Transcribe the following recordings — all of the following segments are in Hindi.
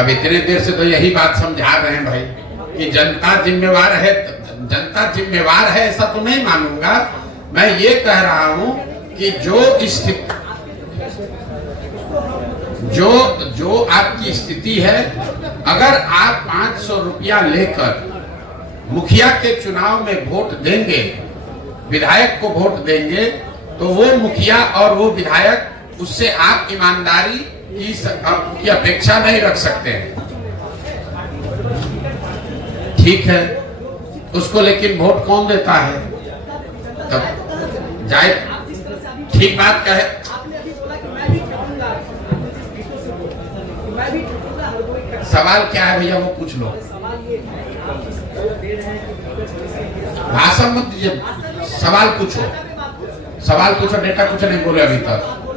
अब इतने देर से तो यही बात समझा रहे हैं भाई कि जनता जिम्मेवार है, जनता जिम्मेवार है ऐसा तो नहीं मानूंगा। मैं ये कह रहा हूं कि जो आपकी स्थिति है, अगर आप 500 रुपया लेकर मुखिया के चुनाव में वोट देंगे, विधायक को वोट देंगे, तो वो मुखिया और वो विधायक उससे आप ईमानदारी की अपेक्षा नहीं रख सकते हैं। ठीक है, उसको लेकिन वोट कौन देता है? तब जाए ठीक बात कहे। सवाल क्या है भैया, वो पूछ लो। भाषण मत दीजिए, सवाल पूछो, सवाल पूछो। डेटा कुछ नहीं बोले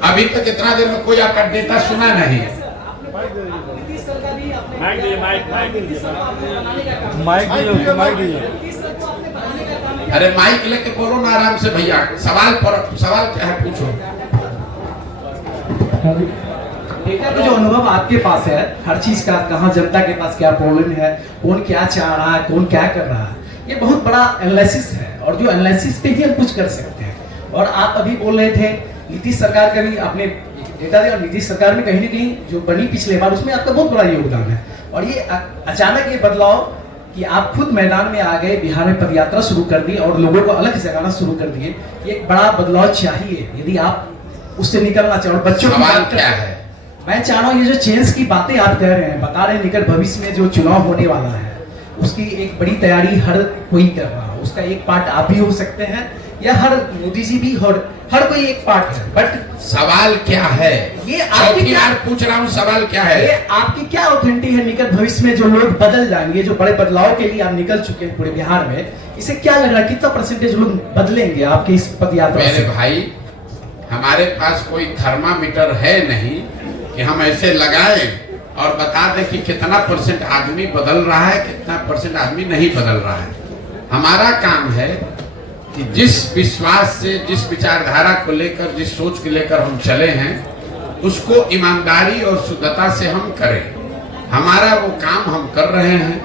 अभी तक इतना देर में कोई आपका डेटा सुना नहीं है। अरे माइक लेके बोलो ना आराम से भैया। सवाल क्या है पूछो। डेटा का जो अनुभव आपके पास है हर चीज का, कहाँ जनता के पास क्या प्रॉब्लम है, कौन क्या चाह रहा है, कौन क्या कर रहा है, ये बहुत बड़ा एनालिसिस है और जो एनालिसिस पे ही हम कुछ कर सकते हैं। और आप अभी बोल रहे थे नीतीश सरकार का भी आपने डेटा दिया, और नीतीश सरकार में कहीं ना कहीं जो बनी पिछले बार उसमें आपका बहुत बड़ा योगदान है। और ये अचानक ये बदलाव कि आप खुद मैदान में आ गए, बिहार में पदयात्रा शुरू कर दी और लोगों को अलग जगाना शुरू कर दिए, ये एक बड़ा बदलाव चाहिए यदि आप उससे निकलना चाहो। बच्चों सवाल क्या है? मैं चाह रहा हूँ ये जो चेंज की बातें आप कह रहे हैं, बता रहे हैं निकट भविष्य में जो चुनाव होने वाला है उसकी एक बड़ी तैयारी हर कोई कर रहा है। उसका एक पार्ट आप भी हो सकते हैं या हर मोदी जी भी, हर कोई एक पार्ट है। बट सवाल क्या है? ये आपकी क्या पूछ रहा हूँ, सवाल क्या है? ये आपकी क्या ऑथेंटिक है निकट भविष्य में जो लोग बदल जाएंगे, जो बड़े बदलाव के लिए आप निकल चुके हैं पूरे बिहार में, इसे क्या लग रहा है कितना परसेंटेज लोग बदलेंगे आपके इस पदयात्रा से? मेरे भाई, हमारे पास कोई थर्मामीटर है नहीं कि हम ऐसे लगाएं और बता दें कि कितना परसेंट आदमी बदल रहा है, कितना परसेंट आदमी नहीं बदल रहा है। हमारा काम है कि जिस विश्वास से, जिस विचारधारा को लेकर, जिस सोच को लेकर हम चले हैं, उसको ईमानदारी और शुद्धता से हम करें। हमारा वो काम हम कर रहे हैं।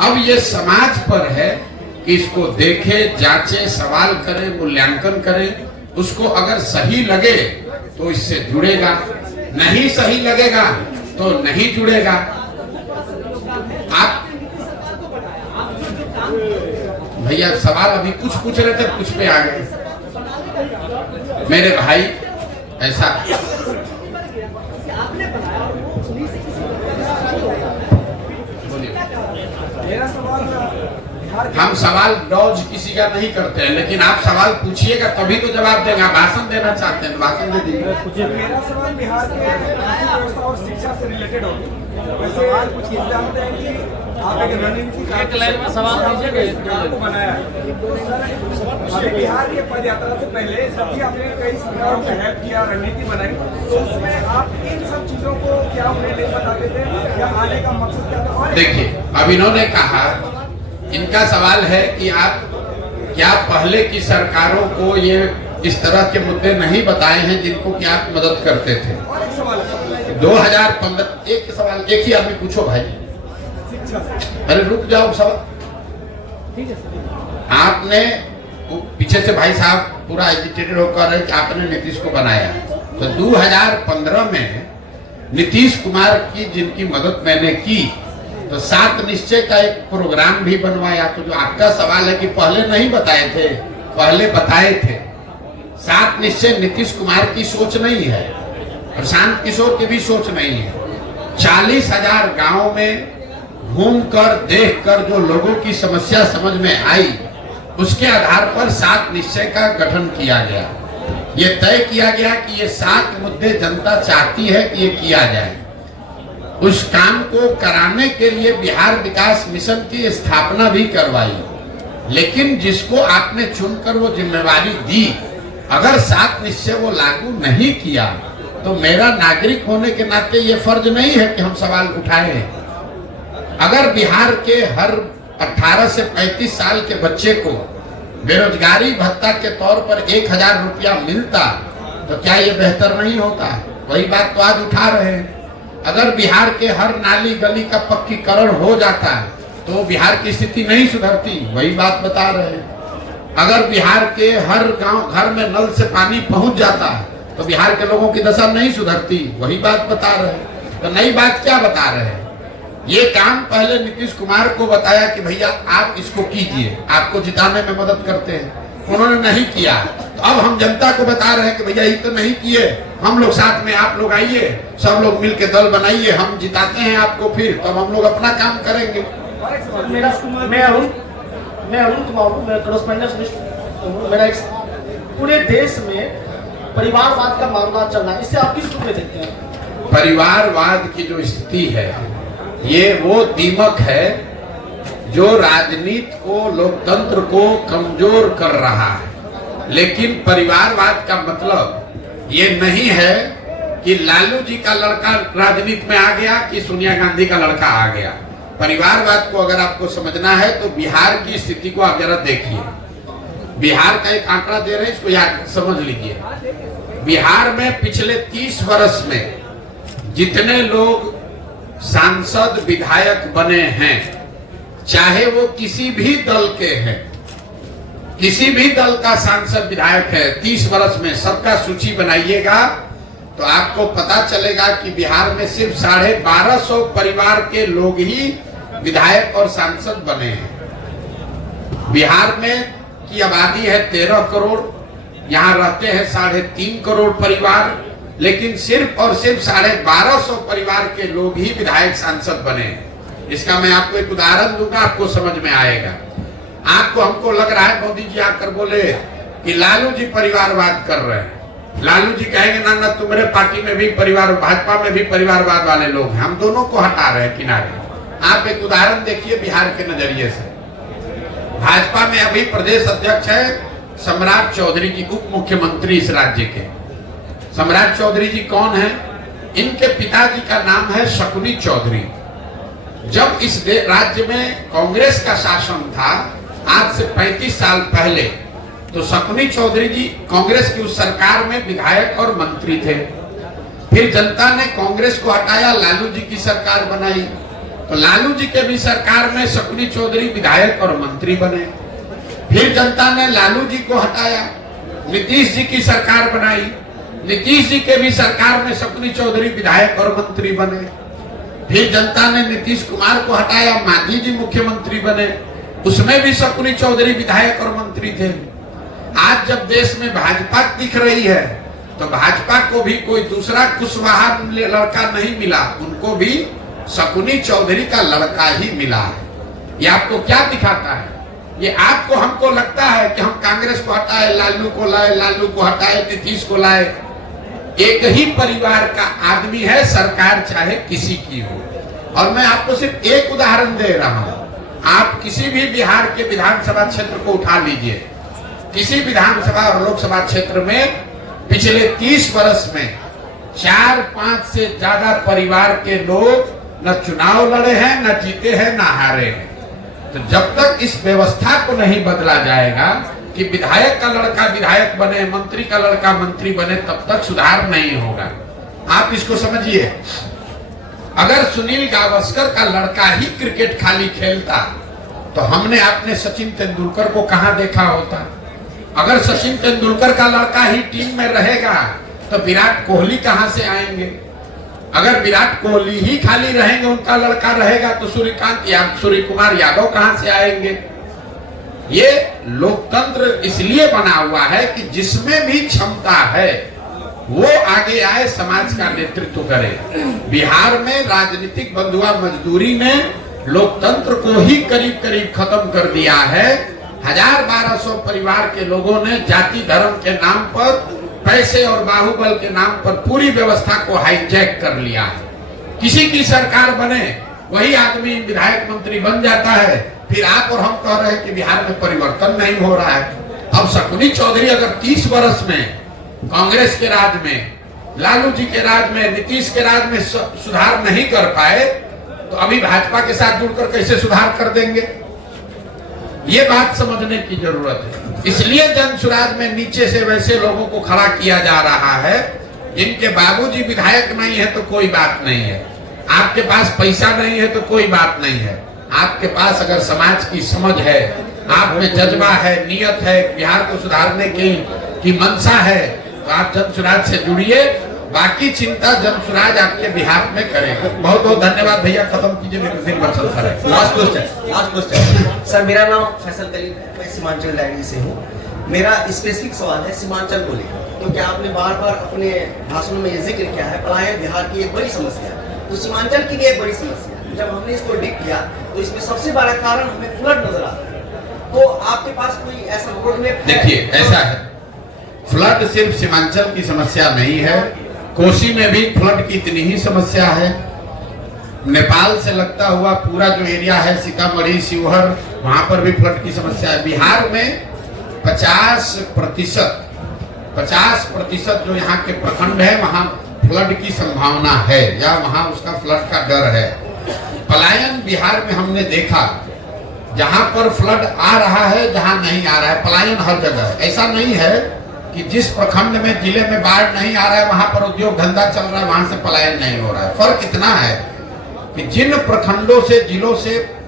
अब ये समाज पर है कि इसको देखे, जांचे, सवाल करे, मूल्यांकन करे। उसको अगर सही लगे तो इससे जुड़ेगा, नहीं सही लगेगा तो नहीं जुड़ेगा। आप भैया सवाल अभी कुछ पूछ रहे थे, कुछ पे आ गए। मेरे भाई ऐसा हम सवाल डॉज किसी का नहीं करते हैं, लेकिन आप सवाल पूछिएगा तभी तो जवाब देंगे। आप भाषण देना चाहते हैं तो भाषण दे दीजिए। मेरा सवाल बिहार के व्यवस्था और शिक्षा से रिलेटेड होगी। मैं सवाल कुछ ये जानते हैं कि आप एक रणनीति में सवाल बनाया है। बिहार के पदयात्रा से पहले जबकि आपने कई सरकारों का हेल्प किया, रणनीति बनाई, तो उसमें आप इन सब चीजों को क्या उन्हें नहीं बताते थे या आने का मकसद क्या था? देखिए, अब इन्होंने कहा, इनका सवाल है कि आप क्या पहले की सरकारों को ये इस तरह के मुद्दे नहीं बताए हैं जिनको कि आप मदद करते थे? 2015 एक सवाल एक ही आदमी पूछो भाई। अरे रुक जाओ सवाल। आपने पीछे से भाई साहब पूरा एजिटेटेड होकर है कि आपने नीतीश को बनाया, तो 2015 में नीतीश कुमार की जिनकी मदद मैंने की, तो 7 निश्चय का एक प्रोग्राम भी बनवाया। तो जो आपका सवाल है कि पहले नहीं बताए थे, पहले बताए थे। 7 निश्चय नीतीश कुमार की सोच नहीं है, प्रशांत किशोर की भी सोच नहीं है। 40,000 गांवों में घूमकर, देखकर जो लोगों की समस्या समझ में आई, उसके आधार पर 7 निश्चय का गठन किया गया। ये तय किया गया कि ये 7 मुद्दे जनता चाहती है कि ये किया जाए। उस काम को कराने के लिए बिहार विकास मिशन की स्थापना भी करवाई। लेकिन जिसको आपने चुनकर वो जिम्मेवारी दी, अगर 7 निश्चय वो लागू नहीं किया, तो मेरा नागरिक होने के नाते ये फर्ज नहीं है कि हम सवाल उठाएं। अगर बिहार के हर 18 से 35 साल के बच्चे को बेरोजगारी भत्ता के तौर पर 1000 रुपया मिलता, तो क्या ये बेहतर नहीं होता? वही बात तो आज उठा रहे हैं। अगर बिहार के हर नाली गली का पक्कीकरण हो जाता है तो बिहार की स्थिति नहीं सुधरती, वही बात बता रहे हैं। अगर बिहार के हर गांव घर में नल से पानी पहुंच जाता है तो बिहार के लोगों की दशा नहीं सुधरती, वही बात बता रहे हैं। तो नई बात क्या बता रहे हैं? ये काम पहले नीतीश कुमार को बताया कि भैया आप इसको कीजिए, आपको जिताने में मदद करते हैं, उन्होंने नहीं किया। तो अब हम जनता को बता रहे हैं कि भैया ये तो नहीं किए, हम लोग साथ में, आप लोग आइए, सब लोग मिलके दल बनाइए, हम जिताते हैं आपको, फिर तब हम लोग अपना काम करेंगे। मैं अरुण कुमार हूँ, मैं करस्पॉन्डेंट हूँ। मेरा पूरे देश में परिवारवाद का मामला चल रहा है, इससे आप किस रूप में देखते हैं? परिवारवाद की जो स्थिति है ये वो दीमक है जो राजनीति को, लोकतंत्र को कमजोर कर रहा है। लेकिन परिवारवाद का मतलब ये नहीं है कि लालू जी का लड़का राजनीति में आ गया कि सोनिया गांधी का लड़का आ गया। परिवारवाद को अगर आपको समझना है तो बिहार की स्थिति को आप जरा देखिए। बिहार का एक आंकड़ा दे रहे हैं, इसको याद समझ लीजिए। बिहार में पिछले 30 वर्ष में जितने लोग सांसद विधायक बने हैं, चाहे वो किसी भी दल के हैं, किसी भी दल का सांसद विधायक है, 30 वर्ष में सबका सूची बनाइएगा तो आपको पता चलेगा कि बिहार में सिर्फ 1250 परिवार के लोग ही विधायक और सांसद बने हैं। बिहार में की आबादी है 13 करोड़, यहाँ रहते हैं 3.5 करोड़ परिवार, लेकिन सिर्फ और सिर्फ 1250 परिवार के लोग ही विधायक सांसद बने हैं। इसका मैं आपको एक उदाहरण दूंगा, आपको समझ में आएगा। आपको हमको लग रहा है मोदी जी आकर बोले कि लालू जी परिवारवाद कर रहे हैं, लालू जी कहेंगे ना ना तुम्हारे पार्टी में भी परिवार, भाजपा में भी परिवारवाद वाले लोग हैं, हम दोनों को हटा रहे हैं किनारे। आप एक उदाहरण देखिए बिहार के नजरिए से। भाजपा में अभी प्रदेश अध्यक्ष है सम्राट चौधरी जी, उप मुख्यमंत्री इस राज्य के। सम्राट चौधरी जी कौन है? इनके पिताजी का नाम है शकुनी चौधरी। जब इस राज्य में कांग्रेस का शासन था आज से 35 साल पहले, तो शकुनी चौधरी जी कांग्रेस की उस सरकार में विधायक और मंत्री थे। फिर जनता ने कांग्रेस को हटाया, लालू जी की सरकार बनाई, तो लालू जी के भी सरकार में शकुनी चौधरी विधायक और मंत्री बने। फिर जनता ने लालू जी को हटाया, नीतीश जी की सरकार बनाई, नीतीश जी के भी सरकार में शकुनी चौधरी विधायक और मंत्री बने। फिर जनता ने नीतीश कुमार को हटाया, मांझी जी मुख्यमंत्री बने, उसमें भी शकुनी चौधरी विधायक और मंत्री थे। आज जब देश में भाजपा दिख रही है तो भाजपा को भी कोई दूसरा कुशवाहा लड़का नहीं मिला, उनको भी शकुनी चौधरी का लड़का ही मिला है। ये आपको क्या दिखाता है? ये आपको हमको लगता है कि हम कांग्रेस को हटाए, लालू को लाए, लालू को हटाए, नीतीश को लाए। एक ही परिवार का आदमी है, सरकार चाहे किसी की हो। और मैं आपको सिर्फ एक उदाहरण दे रहा हूं। आप किसी भी बिहार के विधानसभा क्षेत्र को उठा लीजिए, किसी विधानसभा और लोकसभा क्षेत्र में पिछले 30 वर्ष में 4-5 से ज्यादा परिवार के लोग न चुनाव लड़े हैं, न जीते हैं, न हारे हैं। तो जब तक इस व्यवस्था को नहीं बदला जाएगा कि विधायक का लड़का विधायक बने, मंत्री का लड़का मंत्री बने, तब तक सुधार नहीं होगा। आप इसको समझिए। अगर सुनील गावस्कर का लड़का ही क्रिकेट खाली खेलता तो हमने अपने सचिन तेंदुलकर को कहां देखा होता? अगर सचिन तेंदुलकर का लड़का ही टीम में रहेगा तो विराट कोहली कहां से आएंगे? अगर विराट कोहली ही खाली रहेंगे, उनका लड़का रहेगा, तो सूर्य कुमार यादव कहां से आएंगे? ये लोकतंत्र इसलिए बना हुआ है कि जिसमें भी क्षमता है वो आगे आए, समाज का नेतृत्व करे। बिहार में राजनीतिक बंधुआ मजदूरी ने लोकतंत्र को ही करीब करीब खत्म कर दिया है। 1250 परिवार के लोगों ने जाति धर्म के नाम पर, पैसे और बाहुबल के नाम पर पूरी व्यवस्था को हाईजैक कर लिया है। किसी की सरकार बने, वही आदमी विधायक मंत्री बन जाता है। फिर आप और हम कह रहे हैं कि बिहार में परिवर्तन नहीं हो रहा है। अब शकुनी चौधरी अगर 30 वर्ष में कांग्रेस के राज में, लालू जी के राज में, नीतीश के राज में सुधार नहीं कर पाए, तो अभी भाजपा के साथ जुड़कर कैसे सुधार कर देंगे? ये बात समझने की जरूरत है। इसलिए जन सुराज में नीचे से वैसे लोगों को खड़ा किया जा रहा है जिनके बाबूजी विधायक नहीं है तो कोई बात नहीं है, आपके पास पैसा नहीं है तो कोई बात नहीं है, आपके पास अगर समाज की समझ है, आप में जज्बा है, नियत है, बिहार को सुधारने की मंशा है, तो आप जन स्वराज से जुड़िए। बाकी चिंता जन स्वराज आपके बिहार में करेगा। बहुत बहुत धन्यवाद भैया, खत्म कीजिए। लास्ट क्वेश्चन सर, मेरा नाम फैसल कलीम है, मैं सीमांचल डायरी से हूँ। मेरा स्पेसिफिक सवाल है सीमांचल को लेकर, क्योंकि आपने बार बार अपने भाषण में ये जिक्र किया है पलायन बिहार की एक बड़ी समस्या है, तो सीमांचल की भी एक बड़ी समस्या है। जब हमने इसको डिक किया तो इसमें सबसे बड़ा कारण हमें फ्लड नजर आता है। तो आपके पास कोई ऐसा रोड मैप? देखिए, ऐसा है, फ्लड सिर्फ सीमांचल की समस्या नहीं है, कोसी में भी फ्लड की इतनी ही समस्या है। नेपाल से लगता हुआ पूरा जो एरिया है, सीतामढ़ी, शिवहर, वहां पर भी फ्लड की समस्या है। बिहार में 50% जो यहाँ के प्रखंड है वहाँ फ्लड की संभावना है, या वहाँ उसका फ्लड का डर है। पलायन बिहार में हमने देखा, जहाँ पर फ्लड आ रहा है, जहाँ नहीं आ रहा है, पलायन हर जगह है। ऐसा नहीं है कि जिस प्रखंड में, जिले में बाढ़ नहीं आ रहा है वहां पर उद्योग धंधा चल रहा है, वहां से पलायन नहीं हो रहा है। फर्क इतना है कि जिन प्रखंडों से, जिलों से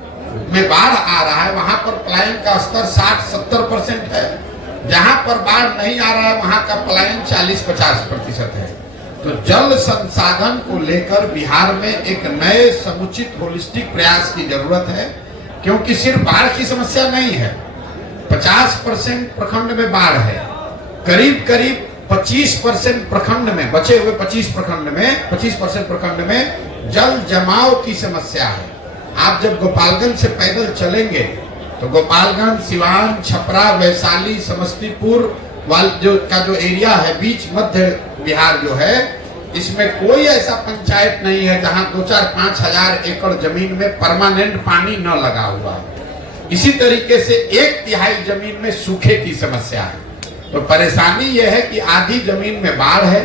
में बाढ़ आ रहा है वहां पर पलायन का स्तर 60-70% है, जहां पर बाढ़ नहीं आ रहा है वहां का पलायन 40-50% है। तो जल संसाधन को लेकर बिहार में एक नए समुचित होलिस्टिक प्रयास की जरूरत है, क्योंकि सिर्फ बाढ़ की समस्या नहीं है। 50% प्रखंड में बाढ़ है, करीब 25% प्रखंड में, बचे हुए 25% प्रखंड में जल जमाव की समस्या है। आप जब गोपालगंज से पैदल चलेंगे तो गोपालगंज, सिवान, छपरा, वैशाली, समस्तीपुर जो एरिया है, बीच मध्य बिहार जो है, इसमें कोई ऐसा पंचायत नहीं है जहां 2-4-5 हजार एकड़ जमीन में परमानेंट पानी न लगा हुआ है। इसी तरीके से 1/3 जमीन में सूखे की समस्या है। तो परेशानी यह है कि आधी जमीन में बाढ़ है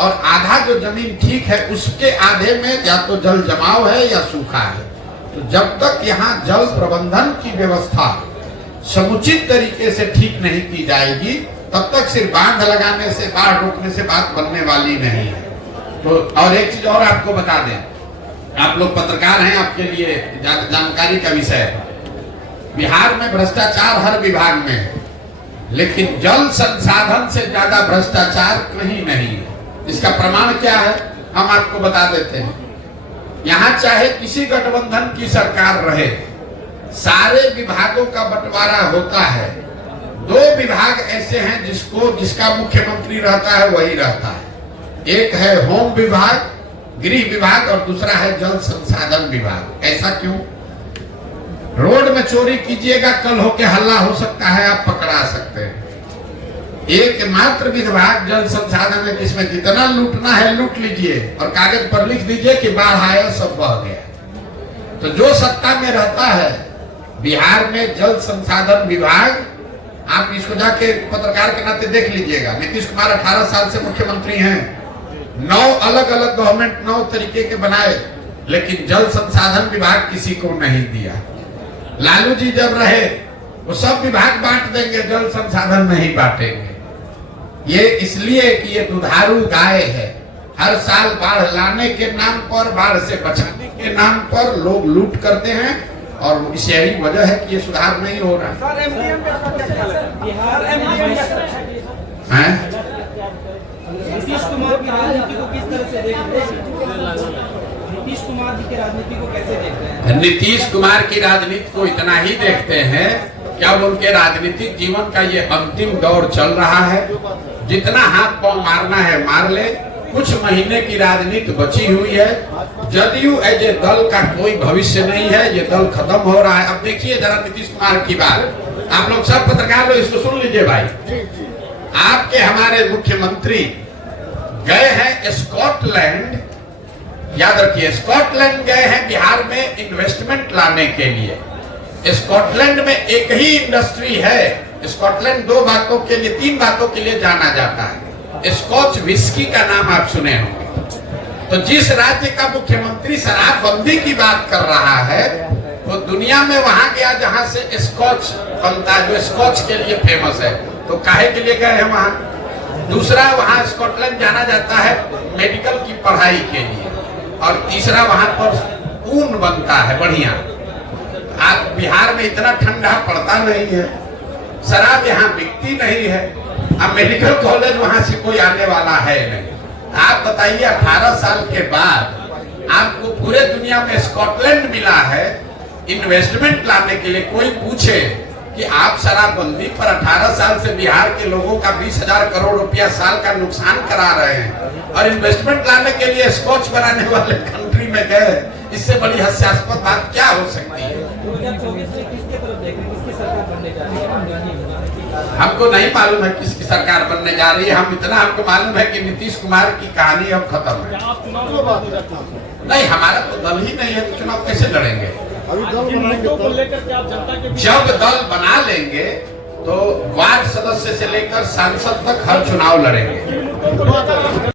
और आधा जो जमीन ठीक है उसके आधे में या तो जल जमाव है या सूखा है। तो जब तक यहाँ जल प्रबंधन की व्यवस्था समुचित तरीके से ठीक नहीं की जाएगी, तब तक सिर्फ बांध लगाने से, बाढ़ रोकने से बात बनने वाली नहीं है। तो और एक चीज और आपको बता दें, आप लोग पत्रकार हैं, आपके लिए जानकारी का विषय है। बिहार में भ्रष्टाचार हर विभाग में है, लेकिन जल संसाधन से ज्यादा भ्रष्टाचार कहीं नहीं है। इसका प्रमाण क्या है, हम आपको बता देते हैं। यहाँ चाहे किसी गठबंधन की सरकार रहे, सारे विभागों का बंटवारा होता है। 2 विभाग ऐसे हैं जिसका मुख्यमंत्री रहता है वही रहता है। एक है होम विभाग, गृह विभाग, और दूसरा है जल संसाधन विभाग। ऐसा क्यों? रोड में चोरी कीजिएगा, कल होके हल्ला हो सकता है, आप पकड़ा सकते हैं। एकमात्र विभाग जल संसाधन है जिसमें जितना लूटना है लूट लीजिए और कागज पर लिख दीजिए कि बाढ़ आया, सब बह गया। तो जो सत्ता में रहता है बिहार में जल संसाधन विभाग, आप इसको जाके पत्रकार के नाते देख लीजिएगा। नीतीश कुमार 18 साल से मुख्यमंत्री हैं, 9 अलग अलग गवर्नमेंट 9 तरीके के बनाए, लेकिन जल संसाधन विभाग किसी को नहीं दिया। लालू जी जब रहे वो सब विभाग बांट देंगे, जल संसाधन नहीं बांटेंगे। ये इसलिए कि ये दुधारू गाय है। हर साल बाढ़ लाने के नाम पर, बाढ़ से बचाने के नाम पर लोग लूट करते हैं, और इस यही वजह है कि ये सुधार नहीं हो रहा सर, एमडीएम पे आपका क्या ख्याल है? बिहार एमडीएम है। नीतीश कुमार की राजनीति को किस तरह से देखते हैं? नीतीश कुमार जी की राजनीति को कैसे देखते हैं? नीतीश कुमार की राजनीति को इतना ही देखते हैं, क्या उनके राजनीतिक जीवन का ये अंतिम दौर चल रहा है। जितना हाथ पांव मारना है मार ले, कुछ महीने की राजनीति बची हुई है। जदयू एज ए दल का कोई भविष्य नहीं है, ये दल खत्म हो रहा है। अब देखिए जरा नीतीश कुमार की बात, आप लोग सब पत्रकार लोग इसको सुन लीजिए भाई। आपके हमारे मुख्यमंत्री गए हैं स्कॉटलैंड, याद रखिए स्कॉटलैंड गए हैं बिहार में इन्वेस्टमेंट लाने के लिए। स्कॉटलैंड में एक ही इंडस्ट्री है। स्कॉटलैंड 2 बातों के लिए, 3 बातों के लिए जाना जाता है। स्कॉच विस्की का नाम आप सुने होंगे। तो जिस राज्य का मुख्यमंत्री शराबबंदी की बात कर रहा है, वो दुनिया में वहां गया जहां से स्कॉच बनता है, जो स्कॉच के लिए फेमस है। तो काहे के लिए गए हैं वहां? दूसरा, वहां स्कॉटलैंड जाना जाता है मेडिकल की पढ़ाई के लिए। और तीसरा वहां पर ऊन बनता है बढ़िया। आप बिहार में इतना ठंडा पड़ता नहीं है, शराब यहाँ बिकती नहीं है, अब मेडिकल कॉलेज वहां से कोई आने वाला है नहीं। आप बताइए 18 साल के बाद आपको पूरे दुनिया में स्कॉटलैंड मिला है इन्वेस्टमेंट लाने के लिए। कोई पूछे कि आप शराबबंदी पर 18 साल से बिहार के लोगों का 20,000 करोड़ रुपया साल का नुकसान करा रहे हैं और इन्वेस्टमेंट लाने के लिए स्कॉच बनाने वाले कंट्री में गए, इससे बड़ी हास्यास्पद बात क्या हो सकती है? हमको नहीं मालूम है किसकी सरकार बनने जा रही है। हम इतना हमको मालूम है कि नीतीश कुमार की कहानी अब खत्म है। नहीं, हमारा तो दल ही नहीं है तो चुनाव कैसे लड़ेंगे? जब दल बना लेंगे तो वार्ड सदस्य से लेकर सांसद तक हर चुनाव लड़ेंगे।